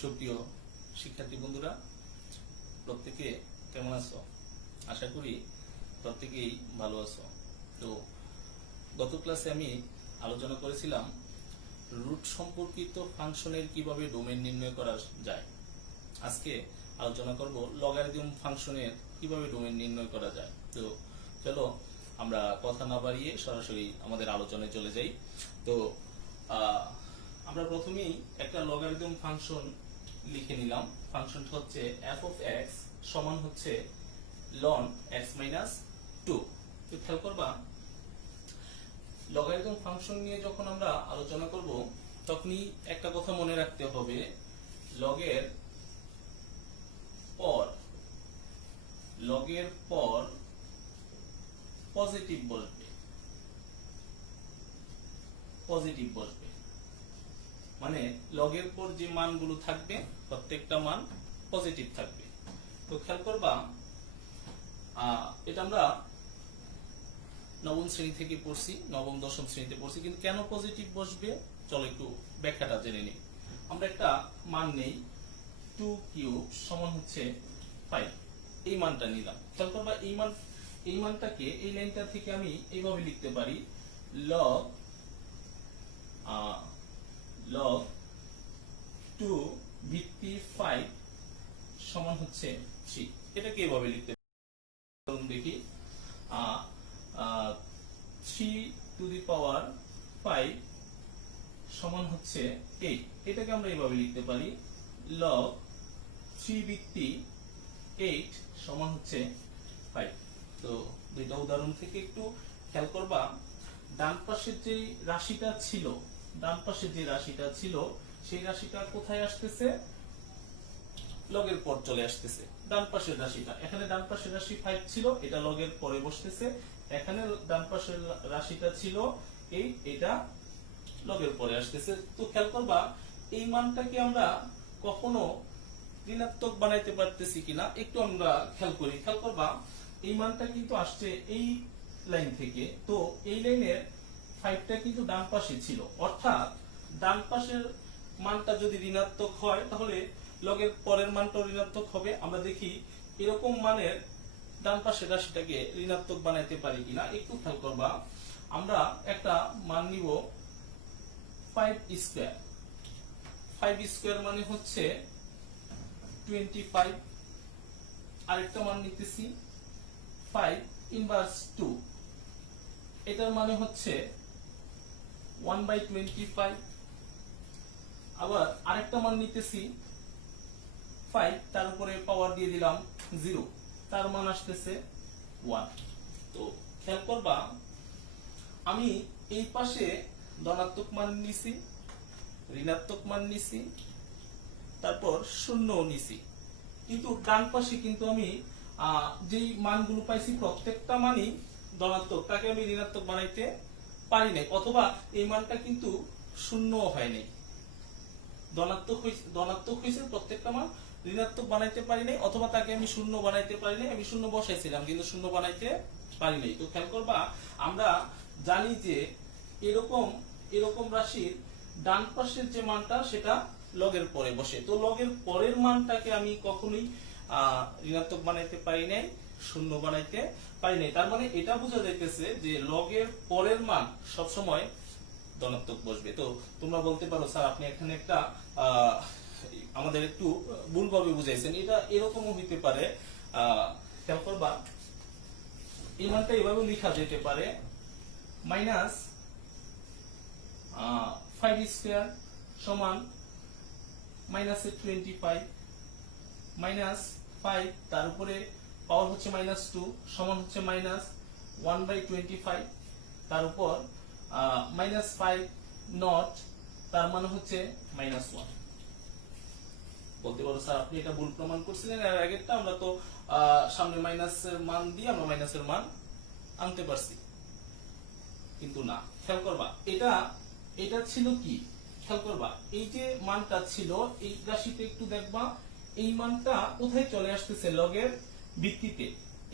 সুপ্রিয় শিক্ষার্থী বন্ধুরা, প্রত্যেকে কেমন আছো? আশা করি প্রত্যেকেই ভালো আছো। তো গত ক্লাসে আমি আলোচনা করেছিলাম রুট সম্পর্কিত ফাংশনের কিভাবে ডোমেন নির্ণয় করা যায়। আজকে আলোচনা করব লগারিদম ফাংশনের কিভাবে ডোমেন নির্ণয় করা যায়। তো চলো আমরা কথা না বাড়িয়ে সরাসরি আমাদের আলোচনায় চলে যাই। তো আমরা প্রথমেই একটা লগারিদম ফাংশন লিখে নিলাম। ফাংশনটা হচ্ছে f of x সমান হচ্ছে ln x minus 2। তো খেয়াল করবা, লগারিদম ফাংশন নিয়ে যখন আমরা আলোচনা করব তখনই একটা কথা মনে রাখতে হবে, লগের পর পজিটিভ বসবে, মানে লগের পর যে মানগুলো থাকবে প্রত্যেকটা মান পজিটিভ থাকবে। তো খেয়াল করবা, এটা আমরা নবম শ্রেণী থেকে পড়ছি, নবম দশম শ্রেণীতে পড়ছি, কিন্তু কেন পজিটিভ বসবে চলো একটু ব্যাখ্যাটা জেনে নিই। আমরা একটা মান নেই 2 কিউব সমান হচ্ছে 5, এই মানটা নিলাম। খেয়াল করবা, এই মানটাকে এই লাইনটা থেকে আমি এইভাবে লিখতে পারি, log 2 ভিত্তি 5 সমান হচ্ছে 3। এটাকে এইভাবে লিখতে পারি। দেখি 3 টু দি পাওয়ার 5 সমান হচ্ছে 8। এটাকে আমরা এইভাবে লিখতে পারি, log 3 ভিত্তি 8 সমান হচ্ছে 5। তো দুইটা উদাহরণ থেকে একটু খেয়াল করবা, ডান পাশের যে রাশিটা ছিল সেই রাশিটা কোথায় আসতেছে? লগের পর চলে আসতেছে। ডান পাশের রাশিটা, এখানে ডান পাশের রাশি 5 ছিল, এটা লগের পরে বসতেছে। এখানে ডান পাশের রাশিটা ছিল এটা লগের পরে আসতেছে। তো খেয়াল করবা, এই মানটাকে আমরা কখনো ঋণাত্মক বানাইতে পারতেছি কিনা একটু আমরা খেয়াল করি। খেয়াল করবা, এই মানটা কিন্তু আসছে এই লাইন থেকে। তো এই লাইনের 5টা কিন্তু ডান পাশে ছিল, অর্থাৎ ডান পাশের মানটা যদি ঋণাত্মক হয় তাহলে লগের পরের মানটাও ঋণাত্মক হবে। আমরা দেখি এরকম মানের ডান পাশের রাশিটাকে ঋণাত্মক বানাইতে পারি কিনা একটু খেয়াল করবা। আমরা একটা মান নিব 5 স্কয়ার মানে হচ্ছে 25। আরেকটা মান নিতেছি 5 ইনভার্স 2, এটার মানে হচ্ছে 1/25। আবার আরেকটা মান নিতেছি 5, তার উপরে পাওয়ার দিয়ে দিলাম 0, তার মান আসতেছে 1। তো খেয়াল করবা, আমি এই পাশে ধনাত্মক মান নিছি, ঋণাত্মক মান নিছি, তারপর শূন্যও নিছি, কিন্তু ডান পাশে কিন্তু আমি যেই মানগুলো পাইছি প্রত্যেকটা মানই ধনাত্মক, তাকে আমি ঋণাত্মক বানাইতে পারি নাই, অথবা এই মানটা কিন্তু শূন্য হয় নাই। ধনাত্মক হয়েছে প্রত্যেকটা মান, ঋণাত্মক বানাইতে পারি নাই, অথবা তাকে আমি শূন্য বানাইতে পারি নাই। আমি শূন্য বসাইছিলাম কিন্তু শূন্য বানাইতে পারি নাই। তো খেয়াল করবা, আমরা জানি যে এরকম রাশির ডান পাশের যে মানটা সেটা লগের পরে বসে। তো লগের পরের মানটাকে আমি কখনোই ঋণাত্মক বানাইতে পারি নাই, শূন্য বানাইতে পারি নাই। তার মানে এটা বোঝা যাইতেছে যে লগের পরের মান সবসময় ধনাত্মক বসবে। তো তোমরা বলতে পারো, স্যার আপনি এখানে একটা আমাদের একটু ভুলভাবে বুঝাইছেন, এটা এরকমও হইতে পারে। খেয়াল করবা, এই মানটা এভাবে লেখা যেতে পারে, মাইনাস 5 স্কয়ার সমান মাইনাসে 25 মাইনাস 5, তার উপরে পাওয়ার হচ্ছে -2 সমান হচ্ছে মাইনাস 1/25, তার উপর -5 নট, তার মানে হচ্ছে -1। বলতে পারো, স্যার আপনি এটা ভুল প্রমাণ করছিলেন, এর আগেরটা আমরা তো সামনে মাইনাসের মান দিয়ে আমরা মাইনাসের মান আনতে পারছি, কিন্তু না। খেয়াল করবা, এটা ছিল কি? খেয়াল করবা, এই যে মানটা ছিল এই রাশিতে একটু দেখবা, এই মানটা কোথায় চলে আসতেছে? লগের ভিত্তিতে।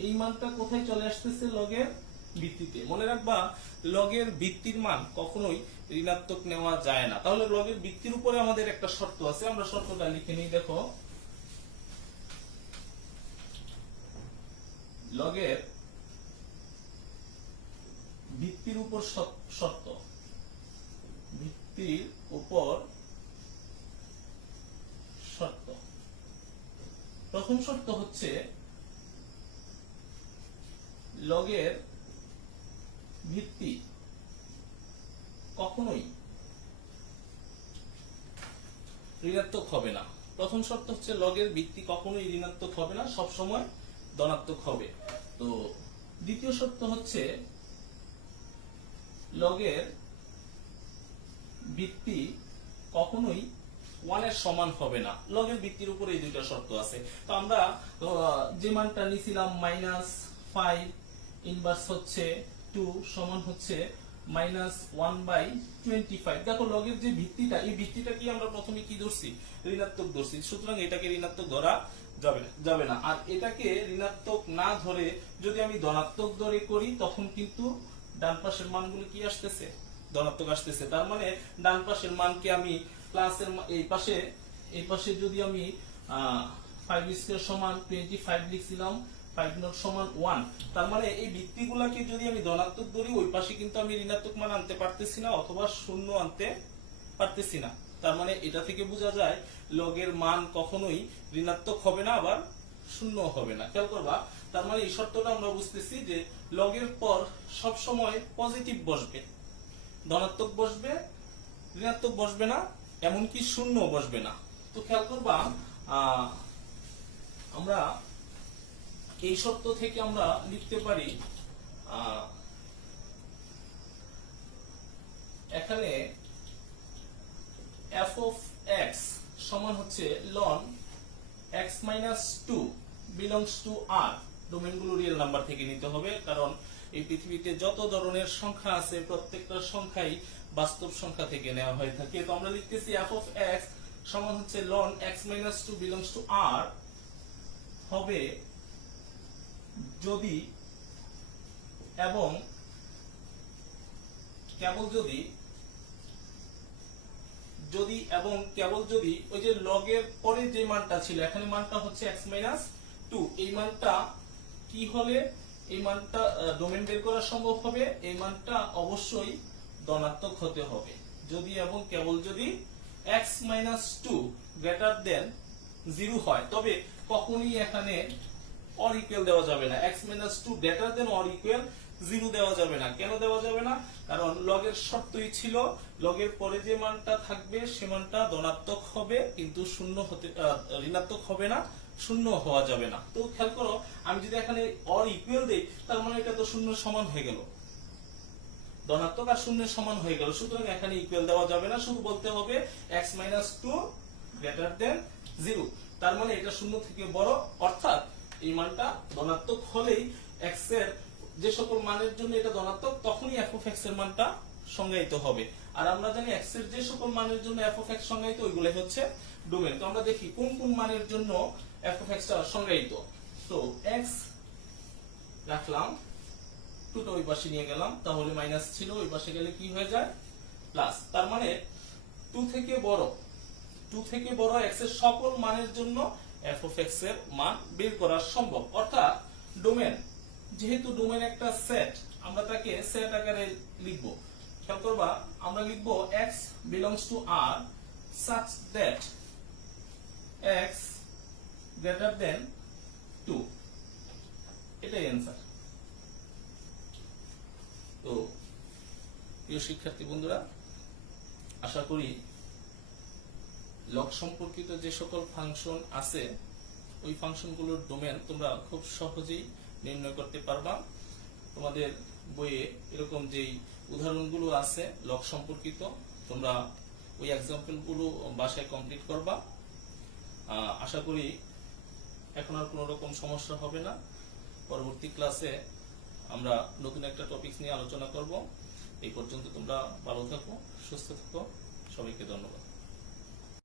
এই মানটা কোথায় চলে আসতেছে? লগের ভিত্তিতে। মনে রাখবা, লগের ভিত্তির মান কখনোই ঋণাত্মক নেওয়া যায় না। তাহলে লগের ভিত্তির উপরে আমাদের একটা শর্ত আছে, আমরা শর্তটা লিখে নিই। দেখো, লগের ভিত্তির উপর শর্ত, ভিত্তির উপর শর্ত। প্রথম শর্ত হচ্ছে লগের ভিত্তি কখনোই ঋণাত্মক হবে না। প্রথম শর্ত হচ্ছে লগের ভিত্তি কখনোই ঋণাত্মক হবে না, সব সময় ধনাত্মক হবে। তো দ্বিতীয় শর্ত হচ্ছে লগের ভিত্তি কখনোই 1 এর সমান হবে না। লগের ভিত্তির উপর এই দুইটা শর্ত আছে। তো আমরা যে মানটা নিছিলাম -5 ইনভার্স হচ্ছে 2 সমান হচ্ছে -1/25। দেখো লগের যে ভিত্তিটা, এই ভিত্তিটা কি আমরা প্রথমে কি ধরছি? ঋণাত্মক ধরছি। সুতরাং এটাকে ঋণাত্মক ধরা যাবে না। আর এটাকে ঋণাত্মক না ধরে যদি আমি ধনাত্মক ধরে করি, তখন কিন্তু ডান পাশের মানগুলো কি আসতেছে? ধনাত্মক আসতেছে। তার মানে ডান পাশের মানকে আমি প্লাসের এই পাশে যদি আমি 5² সমান 25 লিখছিলাম, 5 নট সমান 1। তার মানে এই ভিত্তিগুলোকে যদি আমি ধনাত্মক ধরি, ওই পাশে কিন্তু আমি ঋণাত্মক মান আনতে পারতেছি না, অথবা শূন্য আনতে পারতেছি না। তার মানে এটা থেকে বোঝা যায় লগের মান কখনোই ঋণাত্মক হবে না, আবার শূন্য হবে না। খেয়াল করবা, তার মানে এই শর্তটা আমরা বুঝতেছি যে লগের পর সব সময় পজিটিভ বসবে, ধনাত্মক বসবে, ঋণাত্মক বসবে না, এমনকি শূন্য বসবে না। তো খেয়াল করবা, আমরা এই শর্ত থেকে আমরা লিখতে পারি এখানে f of x সমান হচ্ছে ln x - 2 belongs to r। ডোমেইনগুলো রিয়েল নাম্বার থেকে নিতে হবে, কারণ এই পৃথিবীতে যত ধরনের সংখ্যা আছে প্রত্যেকটা সংখ্যাই বাস্তব সংখ্যা থেকে নেওয়া হয়ে থাকে। তো আমরা লিখতেছি f of x সমান হচ্ছে ln x - 2 belongs to r হবে যদি এবং কেবল যদি ওই যে লগের পরে যে মানটা ছিল, এখানে মানটা হচ্ছে x - 2, এই মানটা কি হলে এই মানটা ডোমেইন বের করা সম্ভব হবে? এই মানটা অবশ্যই ধনাত্মক হতে হবে। যদি এবং কেবল যদি x - 2 গ্রেটার দেন 0 হয়, তবে কখনোই এখানে অর ইকুয়াল দেওয়া যাবে না। x - 2 greater than or equal 0 দেওয়া যাবে না। কেন দেওয়া যাবে না? কারণ লগের শর্তই ছিল লগের পরে যে মানটা থাকবে সে মানটা ধনাত্মক হবে, কিন্তু ঋণাত্মক হবে না, শূন্য হওয়া যাবে না। তো খেয়াল করো, আমি যদি এখানে অর ইকুয়াল দেই, তার মানে এটা তো শূন্য সমান হয়ে গেল, ধনাত্মক আর শূন্যের সমান হয়ে গেল। সুতরাং এখানে ইকুয়াল দেওয়া যাবে না, শুধু বলতে হবে x - 2 গ্রেটার দেন 0। তার মানে এটা শূন্য থেকে বড়, অর্থাৎ এই মানটা ধনাত্মক হলেই x এর যে সকল মানের জন্য এটা ধনাত্মক, তখনই f of x এর মানটা সংজ্ঞায়িত হবে। আর আমরা জানি x এর যে সকল মানের জন্য f of x সংজ্ঞায়িত, ওইগুলাই হচ্ছে ডোমেইন। তো আমরা দেখি কোন কোন মানের জন্য f of x টা সংজ্ঞায়িত। তো x রাখলাম, 2 টা ওই পাশে নিয়ে গেলাম, তাহলে মাইনাস ছিল, ওই পাশে গেলে কি হয়ে যায়? প্লাস। তার মানে 2 থেকে বড় x এর সকল মানের জন্য f of x এর মান বের করা সম্ভব। অর্থাৎ ডোমেইন, যেহেতু ডোমেইন একটা সেট, আমরা তাকে সেট আকারে লিখব। খেয়াল করবা, আমরা লিখব x belongs to r such that x greater than 2। এটাই অ্যান্সার। তো প্রিয় শিক্ষার্থী বন্ধুরা, আশা করি লগ সম্পর্কিত যে সকল ফাংশন আছে, ওই ফাংশনগুলোর ডোমেইন তোমরা খুব সহজেই নির্ণয় করতে পারবা। তোমাদের বইয়ে এরকম যেই উদাহরণগুলো আছে লগ সম্পর্কিত, তোমরা ওই এক্সাম্পলগুলো বাসায় কমপ্লিট করবা। আশা করি এখন আর কোনো রকম সমস্যা হবে না। পরবর্তী ক্লাসে আমরা নতুন একটা টপিক নিয়ে আলোচনা করব। এই পর্যন্ত তোমরা ভালো থাকো, সুস্থ থাকো। সবাইকে ধন্যবাদ।